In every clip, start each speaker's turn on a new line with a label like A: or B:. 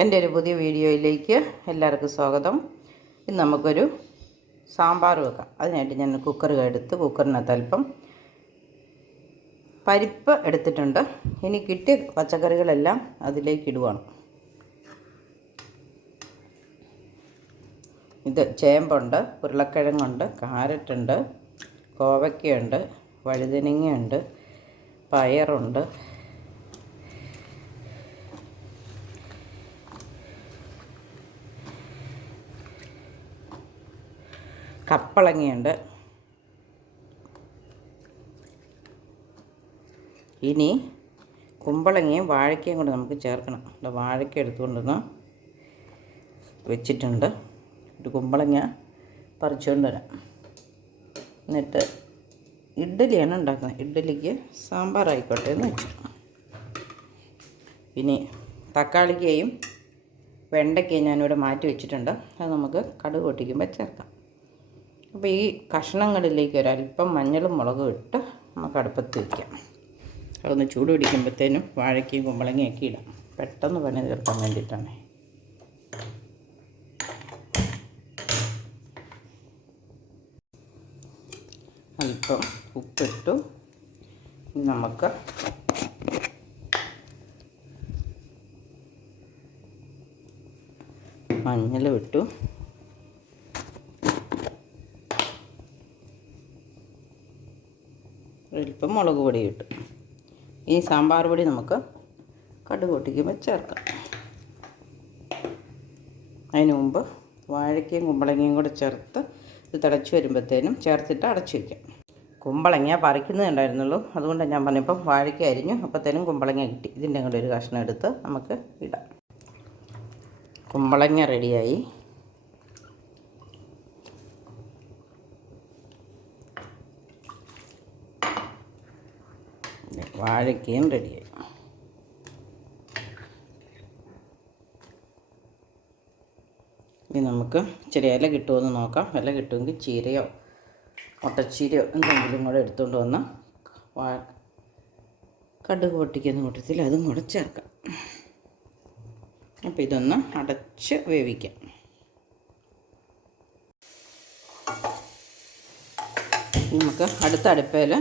A: എന്റെ ഒരു പുതിയ വീഡിയോയിലേക്ക് എല്ലാവർക്കും സ്വാഗതം. ഇന്ന് നമുക്കൊരു സാമ്പാർ വെക്കാം. അതിനായിട്ട് ഞാൻ കുക്കർ എടുത്ത് കുക്കറിനകത്ത് അല്പം പരിപ്പ് എടുത്തിട്ടുണ്ട്. ഇനി കിട്ടിയ പച്ചക്കറികളെല്ലാം അതിലേക്ക് ഇടുവാണ്. ഇത് ചേമ്പുണ്ട് ഉരുളക്കിഴങ്ങുണ്ട് കാരറ്റുണ്ട് കോവയ്ക്കയുണ്ട് വഴുതനങ്ങയുണ്ട് പയറുണ്ട് കപ്പളങ്ങയുണ്ട്. ഇനി കുമ്പളങ്ങയും വാഴയ്ക്കയും കൂടെ നമുക്ക് ചേർക്കണം. ഇവിടെ വാഴയ്ക്ക എടുത്തുകൊണ്ടുവന്ന് വെച്ചിട്ടുണ്ട്. ഒരു കുമ്പളങ്ങ പറിച്ചുകൊണ്ട് വരാം. എന്നിട്ട് ഇഡ്ഡലിയാണ് ഉണ്ടാക്കുന്നത്. ഇഡ്ഡലിക്ക് സാമ്പാർ ആയിക്കോട്ടെ എന്ന് വെച്ചു. ഇനി തക്കാളിക്കയും വെണ്ടയ്ക്കയും ഞാനിവിടെ മാറ്റി വെച്ചിട്ടുണ്ട്. അത് നമുക്ക് കടുക് പൊട്ടിക്കുമ്പോൾ ചേർക്കാം. അപ്പോൾ ഈ കഷ്ണങ്ങളിലേക്ക് ഒരല്പം മഞ്ഞളും മുളകും ഇട്ട് നമുക്ക് അടുപ്പത്ത് വയ്ക്കാം അതൊന്ന് ചൂട് പിടിക്കുമ്പോഴത്തേനും വാഴയ്ക്കും കുമ്പളങ്ങയൊക്കെ ഇടാം. പെട്ടെന്ന് പണി തീർക്കാൻ വേണ്ടിയിട്ടാണ്. അല്പം ഉപ്പിട്ടു. നമുക്ക് മഞ്ഞൾ വിട്ടു ഒരല്പം മുളക് പൊടി ഇട്ടു. ഈ സാമ്പാർ പൊടി നമുക്ക് കടുക് പൊട്ടിക്കുമ്പോൾ ചേർക്കാം. അതിന് മുമ്പ് വാഴയ്ക്കയും കുമ്പളങ്ങയും കൂടെ ചേർത്ത് ഇത് തിളച്ച് വരുമ്പോഴത്തേനും ചേർത്തിട്ട് അടച്ചു വയ്ക്കാം കുമ്പളങ്ങ പറിക്കുന്നേ ഉണ്ടായിരുന്നുള്ളൂ അതുകൊണ്ട് ഞാൻ പറഞ്ഞപ്പം വാഴയ്ക്ക അരിഞ്ഞു അപ്പോഴത്തേനും കുമ്പളങ്ങ കിട്ടി. ഇതിന്റെ കൂടെ ഒരു കഷ്ണം എടുത്ത് നമുക്ക് ഇടാം. കുമ്പളങ്ങ റെഡിയായി വാഴയ്ക്കയും റെഡിയായി. ഇനി നമുക്ക് ഇച്ചിരി ഇല കിട്ടുമെന്ന് നോക്കാം. ഇല കിട്ടുമെങ്കിൽ ചീരയോ മുട്ടച്ചീരയോ എന്തെങ്കിലും കൂടെ എടുത്തുകൊണ്ട് വന്ന് വാ കടുക് പൊട്ടിക്കുന്ന കൂട്ടത്തിൽ അതും കൂടെ ചേർക്കാം. അപ്പോൾ ഇതൊന്ന് അടച്ച് വേവിക്കാം. നമുക്ക് അടുത്ത അടുപ്പയിൽ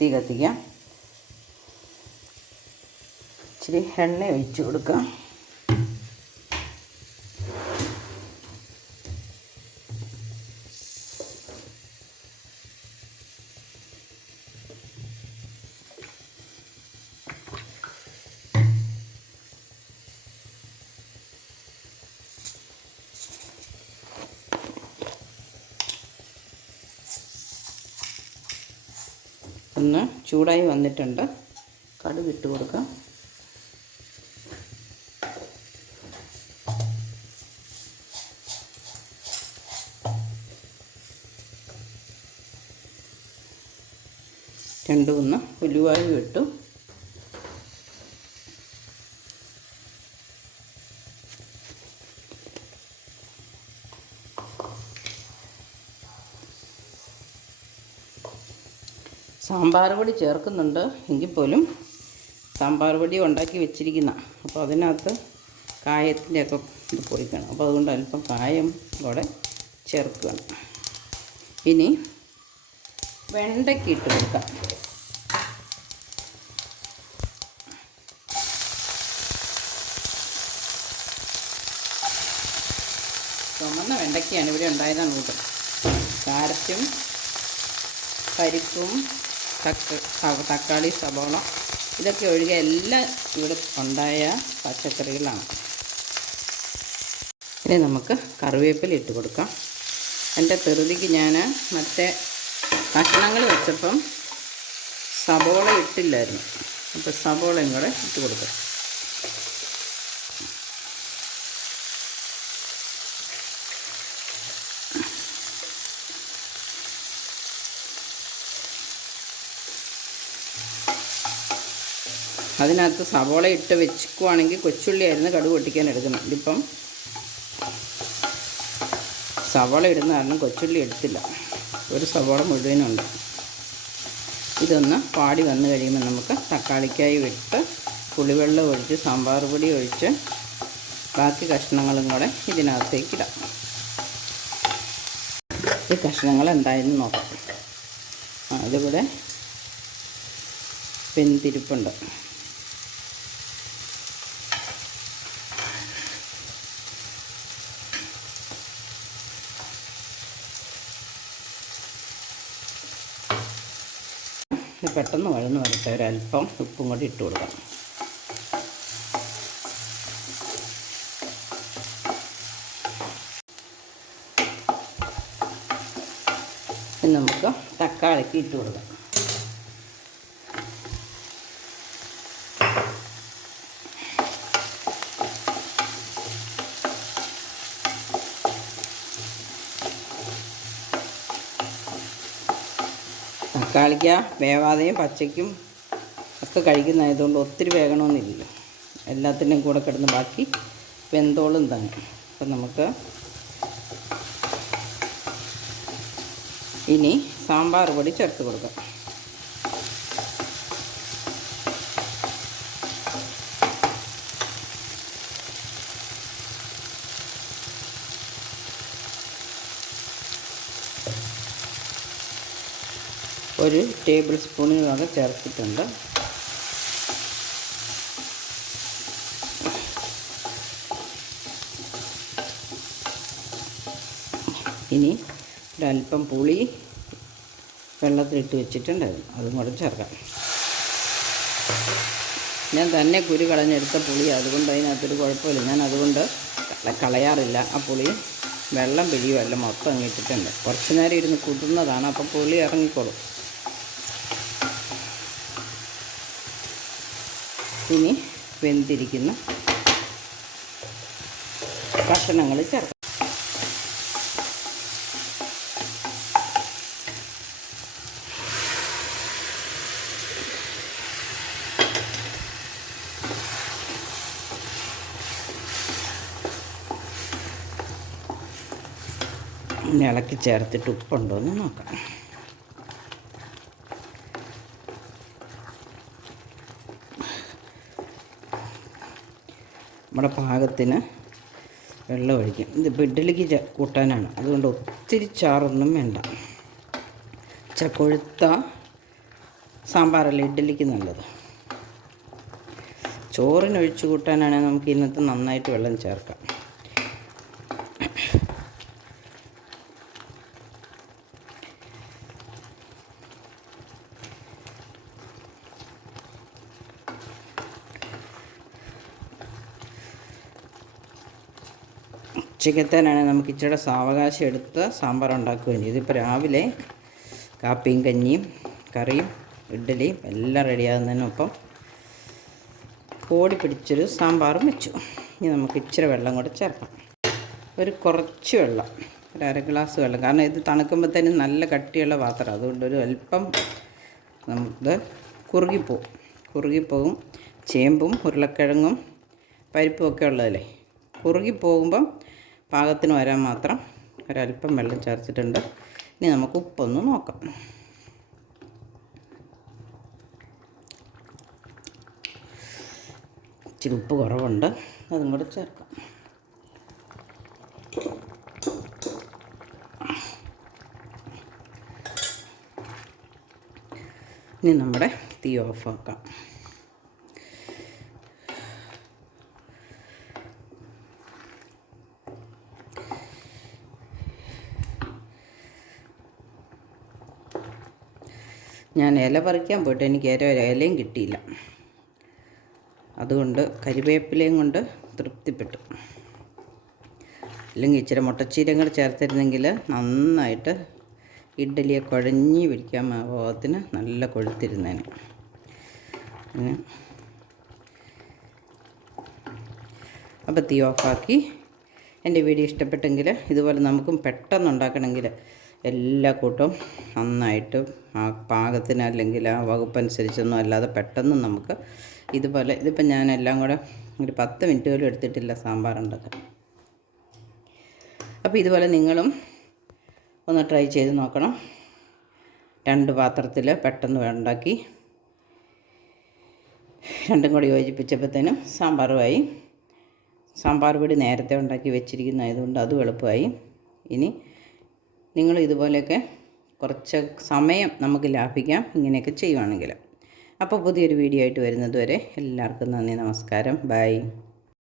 A: തീ കത്തിക്കാം. ഇച്ചിരി എണ്ണ ഒഴിച്ച് കൊടുക്കാം. ഒന്ന് ചൂടായി വന്നിട്ടുണ്ട്. കടുക് ഇട്ട് കൊടുക്കാം. രണ്ട് ഒന്ന് ഉലുവായും ഇട്ടു. സാമ്പാർ പൊടി ചേർക്കുന്നുണ്ട്. എങ്കിൽ പോലും സാമ്പാർ പൊടി ഉണ്ടാക്കി വെച്ചിരിക്കുന്ന. അപ്പോൾ അതിനകത്ത് കായത്തിന്റെയൊക്കെ ഇത് പൊടിക്കണം. അപ്പോൾ അതുകൊണ്ട് അല്പം കായം കൂടെ ചേർക്കുകയാണ്. ഇനി വെണ്ടയ്ക്ക് ഇട്ട് കൊടുക്കാം. ചുമന്ന വെണ്ടയ്ക്കയാണ് ഇവിടെ ഉണ്ടായതാണ് കൂട്ടം കാരറ്റും പരിപ്പും തക്കാളി സബോള ഇതൊക്കെ ഒഴികെ എല്ലാം ഇവിടെ ഉണ്ടായ പച്ചക്കറികളാണ്. ഇനി നമുക്ക് കറിവേപ്പില ഇട്ട് കൊടുക്കാം. എന്റെ തെറുതിക്ക് ഞാൻ മറ്റേ കഷ്ണങ്ങൾ വെച്ചപ്പം സബോള ഇട്ടില്ലായിരുന്നു. അപ്പോൾ സബോളയും കൂടെ ഇട്ട് കൊടുക്കാം. അതിനകത്ത് സവോള ഇട്ട് വെച്ചിക്കുവാണെങ്കിൽ കൊച്ചുള്ളിയായിരുന്നു കടുക് പൊട്ടിക്കാൻ എടുക്കുന്നത്. ഇതിപ്പം സവോള ഇടുന്ന കാരണം കൊച്ചുള്ളി എടുത്തില്ല. ഒരു സവോള മുഴുവനുണ്ട്. ഇതൊന്ന് പാടി വന്നു കഴിയുമ്പോൾ നമുക്ക് തക്കാളിക്കായി വിട്ട് പുളിവെള്ളം ഒഴിച്ച് സാമ്പാർ പൊടി ഒഴിച്ച് ബാക്കി കഷ്ണങ്ങളും കൂടെ ഇതിനകത്തേക്ക് ഇടാം. ഈ കഷ്ണങ്ങൾ എന്തായാലും നോക്കാം. അതിവിടെ ഇതിവിടെ ഇത് പെട്ടെന്ന് വഴന്ന് വരട്ടെ ഒരല്പം ഉപ്പും കൂടി ഇട്ട് കൊടുക്കാം നമുക്ക് തക്കാളിക്ക് ഇട്ട് കൊടുക്കാം. തക്കാളിക്ക വേവാതെയും പച്ചയ്ക്കും ഒക്കെ കഴിക്കുന്നതായതുകൊണ്ട് ഒത്തിരി വേകണമെന്നില്ലല്ലോ. എല്ലാത്തിന്റെയും കൂടെ കിടന്ന് ബാക്കി വെന്തോളും തന്നെ. അപ്പം നമുക്ക് ഇനി സാമ്പാർ പൊടി ചേർത്ത് കൊടുക്കാം. ഒരു ടേബിൾ സ്പൂണിന് വക ചേർത്തിട്ടുണ്ട്. ഇനി ഒരല്പം പുളി വെള്ളത്തിലിട്ട് വെച്ചിട്ടുണ്ടായിരുന്നു അതും കൂടെ ചേർക്കാം. ഞാൻ തന്നെ കുരു കളഞ്ഞെടുത്ത പുളി അതുകൊണ്ട് അതിനകത്തൊരു കുഴപ്പമില്ല. ഞാൻ അതുകൊണ്ട് കള- കളയാറില്ല. ആ പുളി വെള്ളം പിഴിയുമല്ല. മൊത്തം അങ്ങിട്ടിട്ടുണ്ട് കുറച്ച് നേരം ഇരുന്ന് കുതിർന്നതാണ് അപ്പോൾ പുളി ഇറങ്ങിക്കോളും. ഇനി വെന്തിരിക്കുന്ന. കഷണങ്ങൾ ചേർക്കാം. ഇളക്കി ചേർത്തിട്ട് ഉപ്പുണ്ടോ എന്ന് നോക്കാം. നമ്മുടെ പാകത്തിന് വെള്ളം ഒഴിക്കും. ഇതിപ്പോൾ ഇഡ്ഡലിക്ക് കൂട്ടാനാണ്. അതുകൊണ്ട് ഒത്തിരി ചാറൊന്നും വേണ്ട. ചക്കൊഴുത്ത കൊഴുത്ത സാമ്പാറല്ല ഇഡ്ഡലിക്ക് നല്ലത്. ചോറിനൊഴിച്ച് കൂട്ടാനാണെങ്കിൽ നമുക്ക് ഇന്നത്തെ നന്നായിട്ട് വെള്ളം ചേർക്കാം. ഉച്ചക്കത്തേനാണെങ്കിൽ നമുക്ക് ഇച്ചിരി സാവകാശം എടുത്ത് സാമ്പാർ ഉണ്ടാക്കുകയും ചെയ്തു ഇതിപ്പോൾ രാവിലെ കാപ്പിയും കഞ്ഞിയും കറിയും ഇഡ്ഡലിയും എല്ലാം റെഡിയാകുന്നതിനൊപ്പം കോടി പിടിച്ചൊരു സാമ്പാറും വെച്ചു. ഇനി നമുക്ക് ഇച്ചിരി വെള്ളം കൂടെ ചേർക്കാം. ഒരു കുറച്ച് വെള്ളം ഒരു അര ഗ്ലാസ് വെള്ളം. കാരണം ഇത് തണുക്കുമ്പോഴത്തേനും നല്ല കട്ടിയുള്ള പാത്രം. അതുകൊണ്ട് ഒരു അല്പം നമുക്ക് കുറുകിപ്പോവും. കുറുകിപ്പോവും ചേമ്പും ഉരുളക്കിഴങ്ങും പരിപ്പും ഒക്കെ ഉള്ളതല്ലേ? കുറുകിപ്പോകുമ്പം പാകത്തിന് വരാൻ മാത്രം ഒരല്പം വെള്ളം ചേർത്തിട്ടുണ്ട് ഇനി നമുക്ക് ഉപ്പൊന്ന് നോക്കാം. ഇച്ചിരി ഉപ്പ് കുറവുണ്ട്. അതും കൂടെ ചേർക്കാം. ഇനി നമ്മുടെ തീ ഓഫാക്കാം ഞാൻ ഇല പറിക്കാൻ പോയിട്ട് എനിക്ക് ഏറെ ഇലയും കിട്ടിയില്ല. അതുകൊണ്ട് കരിവേപ്പിലയും കൊണ്ട് തൃപ്തിപ്പെട്ടു. അല്ലെങ്കിൽ ഇച്ചിരി മുട്ടച്ചീരയും കൂടെ ചേർത്തിരുന്നെങ്കിൽ നന്നായിട്ട് ഇഡ്ഡലിയെ കുഴഞ്ഞി പിടിക്കാൻ പാകത്തിന് നല്ല കൊഴുത്തിരുന്നേനെ. അപ്പം അപ്പോൾ തീ ഓഫാക്കി. എന്റെ വീഡിയോ ഇഷ്ടപ്പെട്ടെങ്കിൽ ഇതുപോലെ നമുക്കും പെട്ടെന്ന് ഉണ്ടാക്കണമെങ്കിൽ എല്ലാ കൂട്ടും നന്നായിട്ട് ആ പാകത്തിന് അല്ലെങ്കിൽ ആ വകുപ്പനുസരിച്ചൊന്നും അല്ലാതെ പെട്ടെന്ന് നമുക്ക് ഇതുപോലെ ഇതിപ്പം ഞാൻ എല്ലാം കൂടെ ഒരു പത്ത് മിനിറ്റ് പോലും എടുത്തിട്ടില്ല സാമ്പാർ ഉണ്ടാക്കാൻ അപ്പോൾ ഇതുപോലെ നിങ്ങളും ഒന്ന് ട്രൈ ചെയ്ത് നോക്കണം. രണ്ട് പാത്രത്തിൽ പെട്ടെന്ന് ഉണ്ടാക്കി രണ്ടും കൂടി യോജിപ്പിച്ചപ്പോഴത്തേനും സാമ്പാറുമായി. സാമ്പാർ പൊടി നേരത്തെ ഉണ്ടാക്കി വെച്ചിരിക്കുന്നതായതുകൊണ്ട് അതും എളുപ്പമായി. ഇനി നിങ്ങൾ ഇതുപോലെയൊക്കെ കുറച്ച് സമയം നമുക്ക് ലാഭിക്കാം ഇങ്ങനെയൊക്കെ ചെയ്യുവാണെങ്കിൽ. അപ്പോൾ പുതിയൊരു വീഡിയോ ആയിട്ട് വരുന്നതുവരെ എല്ലാവർക്കും നന്ദി നമസ്കാരം. ബൈ.